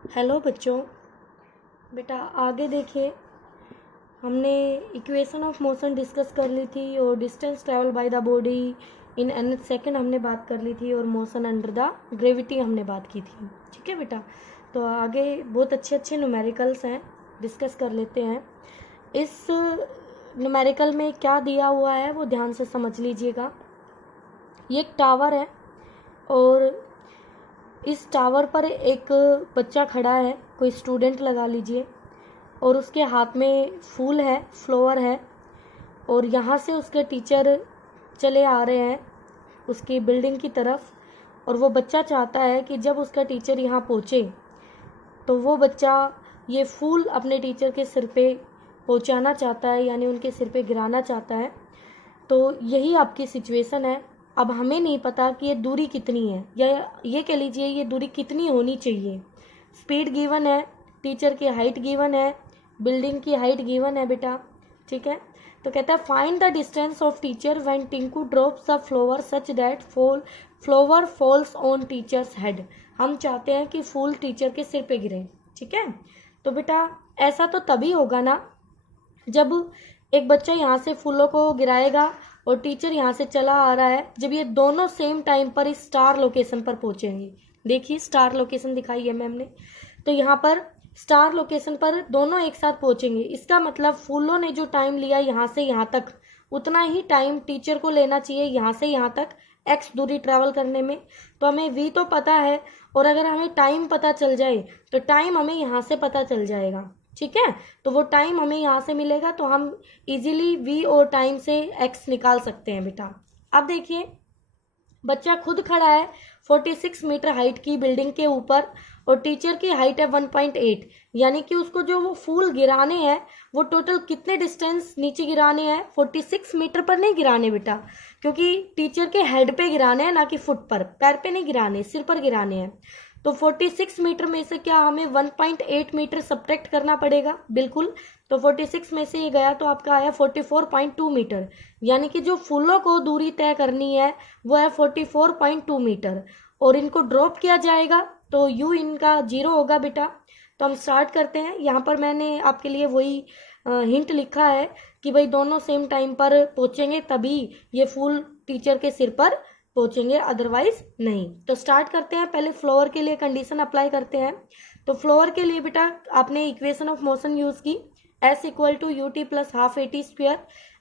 Hello बच्चों, बेटा आगे देखिए। हमने इक्वेशन ऑफ मोशन डिस्कस कर ली थी और distance travel by the body in an second हमने बात कर ली थी और मोशन अंडर द ग्रेविटी हमने बात की थी। ठीक है बेटा, तो आगे बहुत अच्छे अच्छे न्यूमेरिकल्स हैं, डिस्कस कर लेते हैं। इस न्यूमेरिकल में क्या दिया हुआ है वो ध्यान से समझ लीजिएगा। ये एक टावर है और इस टावर पर एक बच्चा खड़ा है, कोई स्टूडेंट लगा लीजिए, और उसके हाथ में फूल है, फ्लावर है, और यहाँ से उसके टीचर चले आ रहे हैं उसकी बिल्डिंग की तरफ। और वो बच्चा चाहता है कि जब उसका टीचर यहाँ पहुँचे तो वो बच्चा ये फूल अपने टीचर के सिर पे पहुँचाना चाहता है, यानी उनके सिर पे गिराना चाहता है। तो यही आपकी सिचुएशन है। अब हमें नहीं पता कि ये दूरी कितनी है, या ये कह लीजिए ये दूरी कितनी होनी चाहिए। स्पीड गिवन है, टीचर की हाइट गिवन है, बिल्डिंग की हाइट गिवन है बेटा। ठीक है, तो कहता है find the distance of teacher when Tinku drops a flower such that flower falls on teachers head. हम चाहते हैं कि फूल टीचर के सिर पे गिरे। ठीक है, तो बेटा ऐसा तो तभी होगा ना जब एक बच्चा यहाँ से फूलों को गिराएगा और टीचर यहाँ से चला आ रहा है, जब ये दोनों सेम टाइम पर इस स्टार लोकेशन पर पहुंचेंगे। देखिए स्टार लोकेशन दिखाई है मैम ने, तो यहाँ पर स्टार लोकेशन पर दोनों एक साथ पहुंचेंगे। इसका मतलब फूलों ने जो टाइम लिया यहाँ से यहाँ तक, उतना ही टाइम टीचर को लेना चाहिए यहाँ से यहाँ तक एक्स दूरी ट्रैवल करने में। तो हमें वी तो पता है, और अगर हमें टाइम पता चल जाए तो टाइम हमें यहाँ से पता चल जाएगा। ठीक है, तो वो टाइम हमें यहाँ से मिलेगा, तो हम इजीली वी और टाइम से एक्स निकाल सकते हैं बेटा। अब देखिए बच्चा खुद खड़ा है 46 मीटर हाइट की बिल्डिंग के ऊपर, और टीचर की हाइट है 1.8, यानी कि उसको जो वो फूल गिराने हैं वो टोटल कितने डिस्टेंस नीचे गिराने हैं। 46 मीटर पर नहीं गिराने बेटा, क्योंकि टीचर के हेड पे गिराने हैं, ना कि फुट पर, पैर पे नहीं गिराने, सिर पर गिराने हैं। तो 46 मीटर में से क्या हमें 1.8 मीटर सब्ट्रैक्ट करना पड़ेगा। बिल्कुल, तो 46 में से ये गया तो आपका आया 44.2 मीटर, यानी कि जो फूलों को दूरी तय करनी है वो है 44.2 मीटर, और इनको ड्रॉप किया जाएगा तो यू इनका 0 होगा बेटा। तो हम स्टार्ट करते हैं। यहाँ पर मैंने आपके लिए वही हिंट लिखा है कि भाई दोनों सेम टाइम पर पहुंचेंगे तभी ये फूल टीचर के सिर पर पहुंचेंगे, अदरवाइज नहीं। तो स्टार्ट करते हैं, पहले फ्लोअर के लिए कंडीशन अप्लाई करते हैं। तो फ्लोअर के लिए बेटा आपने इक्वेशन ऑफ मोशन यूज की, s equal to u t plus half a t square.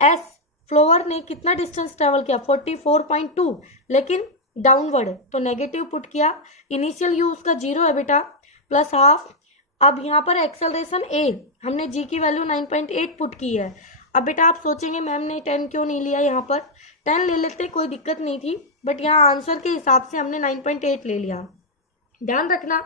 S floor ने कितना डिस्टेंस ट्रेवल किया 44.2, लेकिन डाउनवर्ड, तो नेगेटिव पुट किया। इनिशियल यू उसका 0 है बेटा, प्लस हाफ। अब यहाँ पर एक्सेलरेशन ए हमने जी की वैल्यू 9.8 पुट की है। अब बेटा आप सोचेंगे मैम ने 10 क्यों नहीं लिया, यहाँ पर 10 ले लेते कोई दिक्कत नहीं थी, बट यहाँ आंसर के हिसाब से हमने 9.8 ले लिया। ध्यान रखना,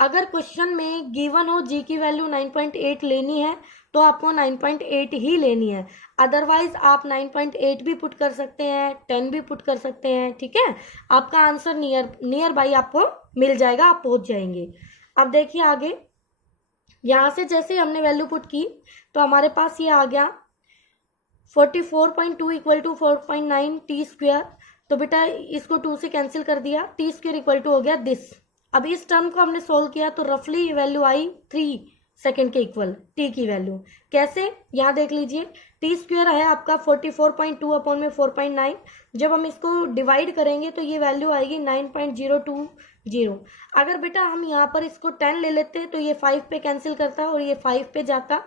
अगर क्वेश्चन में गिवन हो जी की वैल्यू 9.8 लेनी है तो आपको 9.8 ही लेनी है, अदरवाइज आप 9.8 भी पुट कर सकते हैं, 10 भी पुट कर सकते हैं। ठीक है, आपका आंसर नियर बाई आपको मिल जाएगा, आप पहुंच जाएंगे। अब देखिए आगे, यहाँ से जैसे हमने वैल्यू पुट की तो हमारे पास ये आ गया 44.2 इक्वल टू 4.9 टी स्क्वायर। तो बेटा इसको 2 से कैंसिल कर दिया, टी स्क्वायर इक्वल टू हो गया दिस। अब इस टर्म को हमने सोल्व किया तो रफली वैल्यू आई 3 सेकेंड के इक्वल, टी की वैल्यू कैसे, यहाँ देख लीजिए। टी स्क्वायर है आपका 44.2 अपॉन में 4.9, जब हम इसको डिवाइड करेंगे तो ये वैल्यू आएगी 9.020। अगर बेटा हम यहाँ पर इसको 10 ले लेते तो ये 5 पे कैंसिल करता और ये 5 पे जाता।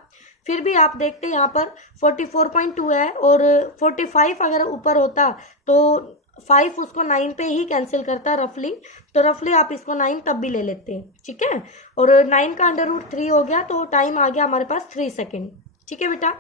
फिर भी आप देखते यहाँ पर 44.2 है और 45 अगर ऊपर होता तो 5 उसको 9 पे ही कैंसिल करता रफली, तो रफली आप इसको 9 तब भी ले लेते हैं। ठीक है, और 9 का √3 हो गया, तो टाइम आ गया हमारे पास 3 सेकेंड। ठीक है बेटा,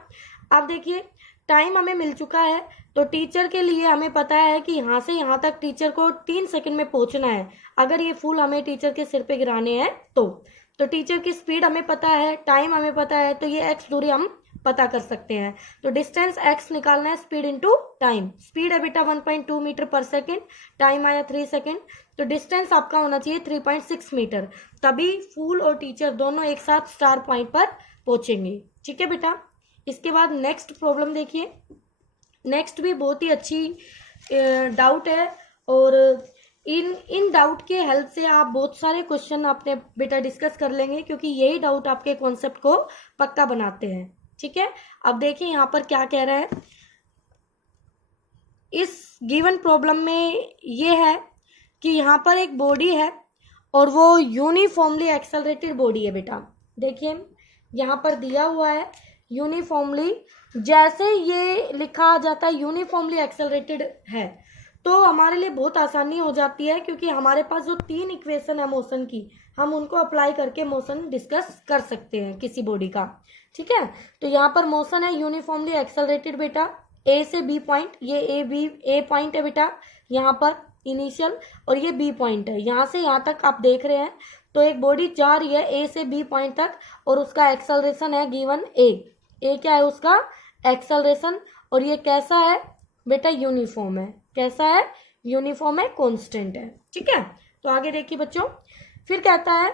अब देखिए टाइम हमें मिल चुका है, तो टीचर के लिए हमें पता है कि यहाँ से यहाँ तक टीचर को 3 सेकेंड में पहुंचना है। अगर ये फूल हमें टीचर के सिर पे गिराने हैं तो टीचर की स्पीड हमें पता है, टाइम हमें पता है, तो ये एक्स दूरी हम पता कर सकते हैं। तो डिस्टेंस एक्स निकालना है, स्पीड इनटू टाइम। स्पीड है बेटा 1.2 मीटर पर सेकेंड, टाइम आया 3 सेकेंड, तो डिस्टेंस आपका होना चाहिए 3.6 मीटर, तभी फूल और टीचर दोनों एक साथ स्टार पॉइंट पर पहुंचेंगे। ठीक है बेटा, इसके बाद नेक्स्ट प्रॉब्लम देखिए। नेक्स्ट भी बहुत ही अच्छी डाउट है, और इन इन डाउट के हेल्प से आप बहुत सारे क्वेश्चन अपने बेटा डिस्कस कर लेंगे, क्योंकि यही डाउट आपके कॉन्सेप्ट को पक्का बनाते हैं। ठीक है, अब देखिए यहाँ पर क्या कह रहा है। इस गिवन प्रॉब्लम में ये है कि यहाँ पर एक बॉडी है और वो यूनिफॉर्मली एक्सेलरेटेड बॉडी है बेटा। देखिए यहाँ पर दिया हुआ है यूनिफॉर्मली, जैसे ये लिखा जाता है यूनिफॉर्मली एक्सेलरेटेड है तो हमारे लिए बहुत आसानी हो जाती है, क्योंकि हमारे पास जो 3 इक्वेशन है मोशन की, हम उनको अप्लाई करके मोशन डिस्कस कर सकते हैं किसी बॉडी का। ठीक है, तो यहाँ पर मोशन है यूनिफॉर्मली एक्सेलरेटेड बेटा, ए से बी पॉइंट, ये ए पॉइंट है बेटा यहाँ पर इनिशियल, और ये बी पॉइंट है। यहाँ से यहाँ तक आप देख रहे हैं तो एक बॉडी जा रही है ए से बी पॉइंट तक, और उसका एक्सेलरेशन है गिवन ए क्या है उसका एक्सेलरेशन, और ये कैसा है बेटा यूनिफॉर्म है। कैसा है? यूनिफॉर्म है, कांस्टेंट है। ठीक है, तो आगे देखिए बच्चों, फिर कहता है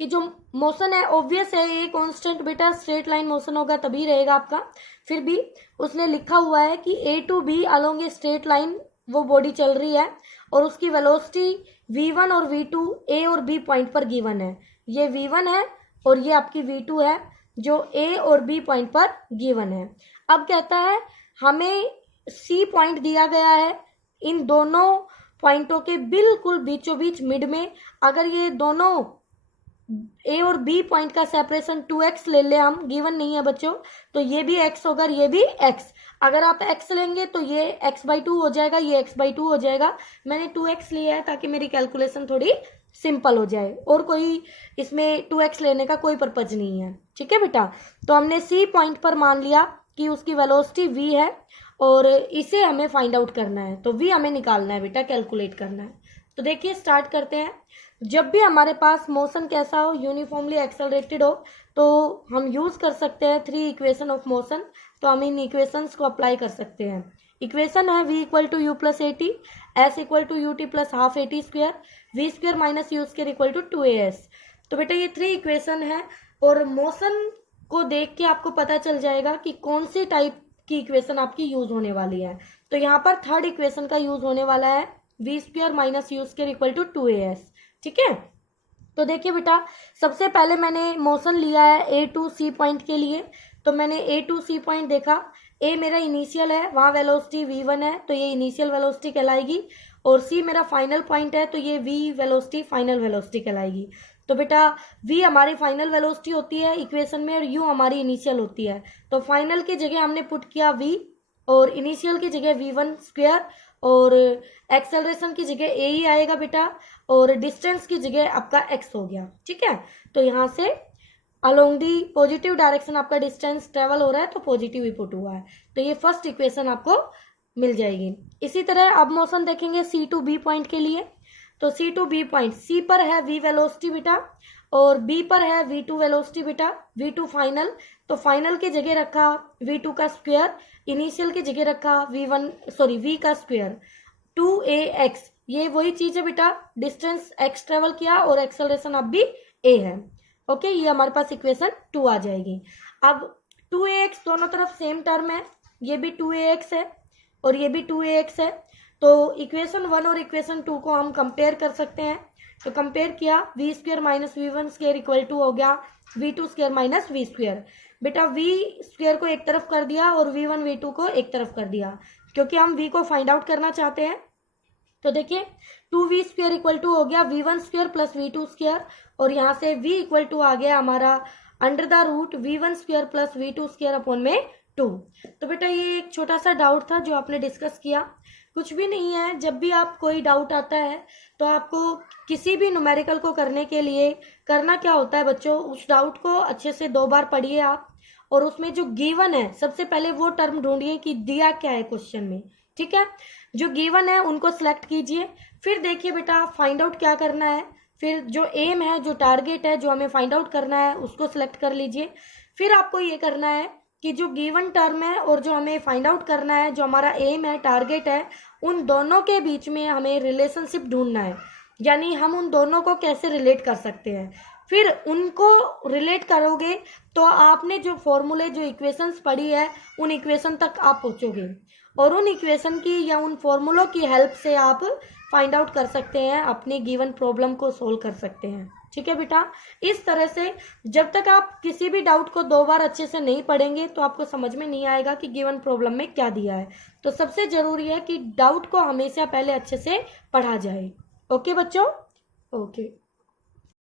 कि जो मोशन है ऑब्वियस है ये कांस्टेंट बेटा, स्ट्रेट लाइन मोशन होगा तभी रहेगा आपका। फिर भी उसने लिखा हुआ है कि A to B along a straight line वो बॉडी चल रही है, और उसकी वेलोसिटी v1 और v2 ए और बी पॉइंट पर गिवन है। ये v1 है और ये आपकी v2 है जो ए और बी पॉइंट पर गिवन है। अब कहता है हमें सी पॉइंट दिया गया है, इन दोनों पॉइंटों के बिल्कुल बीचों बीच मिड में, अगर ये दोनों ए और बी पॉइंट का सेपरेशन 2x ले ले हम, गिवन नहीं है बच्चों, तो ये भी x होगा ये भी x। अगर आप x लेंगे तो ये x/2 हो जाएगा, ये x/2 हो जाएगा। मैंने 2x लिया है ताकि मेरी कैलकुलेशन थोड़ी सिंपल हो जाए, और कोई इसमें 2x लेने का कोई पर्पज नहीं है। ठीक है बेटा, तो हमने सी पॉइंट पर मान लिया कि उसकी वेलोसिटी v है और इसे हमें फाइंड आउट करना है, तो v हमें निकालना है बेटा, कैलकुलेट करना है। तो देखिए स्टार्ट करते हैं। जब भी हमारे पास मोशन कैसा हो, यूनिफॉर्मली एक्सेलरेटेड हो, तो हम यूज कर सकते हैं 3 इक्वेशन ऑफ मोशन। तो हम इन इक्वेशंस को अप्लाई कर सकते हैं। इक्वेशन है v equal to u plus a t, s equal to u t plus half a t square, v square minus u square equal to 2as। तो बेटा ये 3 इक्वेशन है, और मोशन को देख के आपको पता चल जाएगा कि कौन सी टाइप की इक्वेशन आपकी यूज होने वाली है। तो यहाँ पर थर्ड इक्वेशन का यूज होने वाला है v square minus u square equal to 2as। ठीक है, तो देखिए बेटा सबसे पहले मैंने मोशन लिया है ए टू सी पॉइंट के लिए। तो मैंने ए टू सी पॉइंट देखा, ए मेरा इनिशियल है, वहाँ वेलोसिटी v1 है तो ये इनिशियल वेलोसिटी कहलाएगी, और सी मेरा फाइनल पॉइंट है तो ये v वेलोसिटी फाइनल वेलोसिटी कहलाएगी। तो बेटा v हमारी फाइनल वेलोसिटी होती है इक्वेशन में, और u हमारी इनिशियल होती है। तो फाइनल की जगह हमने पुट किया v, और इनिशियल की जगह v1 स्क्वायर, और एक्सेलरेशन की जगह a ही आएगा बेटा, और डिस्टेंस की जगह आपका x हो गया। ठीक है, तो यहाँ से अलोंग दी पॉजिटिव डायरेक्शन आपका डिस्टेंस ट्रेवल हो रहा है तो पॉजिटिव ही पुट हुआ है, तो ये फर्स्ट इक्वेशन आपको मिल जाएगी। इसी तरह अब मोशन देखेंगे सी टू बी पॉइंट के लिए। तो सी टू बी पॉइंट, सी पर है v वेलोसिटी बेटा, और b पर है v2 वेलोसिटी बेटा, v2 फाइनल, तो फाइनल की जगह रखा v2 का स्क्वायर, इनिशियल की जगह रखा v का स्क्वायर 2ax। ये वही चीज है बेटा, डिस्टेंस x ट्रेवल किया और एक्सेलरेशन अब भी a है। ओके, ये हमारे पास इक्वेशन 2 आ जाएगी। अब 2ax दोनों तरफ सेम टर्म है, ये भी 2ax है और ये भी 2ax है, तो इक्वेशन 1 और इक्वेशन 2 को हम कंपेयर कर सकते हैं। तो कंपेयर किया, v square minus v1 square equal to हो गया v2 square minus v square. बेटा v स्क्वेयर को एक तरफ कर दिया और v1 v2 को एक तरफ कर दिया, क्योंकि हम v को फाइंड आउट करना चाहते हैं। तो देखिए 2v स्क्वेयर इक्वल टू हो गया v1 square plus v2 square, और यहाँ से v इक्वल टू आ गया हमारा under the root v1 square plus v2 square upon में 2। तो बेटा ये एक छोटा सा डाउट था जो आपने डिस्कस किया, कुछ भी नहीं है। जब भी आप कोई डाउट आता है तो आपको किसी भी न्यूमेरिकल को करने के लिए करना क्या होता है बच्चों, उस डाउट को अच्छे से 2 बार पढ़िए आप, और उसमें जो गिवन है सबसे पहले वो टर्म ढूंढिए कि दिया क्या है क्वेश्चन में। ठीक है, जो गिवन है उनको सिलेक्ट कीजिए, फिर देखिए बेटा फाइंड आउट क्या करना है, फिर जो एम है, जो टारगेट है, जो हमें फाइंड आउट करना है उसको सिलेक्ट कर लीजिए। फिर आपको ये करना है कि जो गिवन टर्म है और जो हमें फाइंड आउट करना है, जो हमारा एम है, टारगेट है, उन दोनों के बीच में हमें रिलेशनशिप ढूंढना है, यानी हम उन दोनों को कैसे रिलेट कर सकते हैं। फिर उनको रिलेट करोगे तो आपने जो फॉर्मूले, जो इक्वेशंस पढ़ी है, उन इक्वेशन तक आप पहुंचोगे। और उन इक्वेशन की या उन फॉर्मूलों की हेल्प से आप फाइंड आउट कर सकते हैं, अपनी गिवन प्रॉब्लम को सोल्व कर सकते हैं। ठीक है बेटा, इस तरह से जब तक आप किसी भी डाउट को 2 बार अच्छे से नहीं पढ़ेंगे तो आपको समझ में नहीं आएगा कि गिवन प्रॉब्लम में क्या दिया है। तो सबसे जरूरी है कि डाउट को हमेशा पहले अच्छे से पढ़ा जाए। ओके बच्चों, ओके।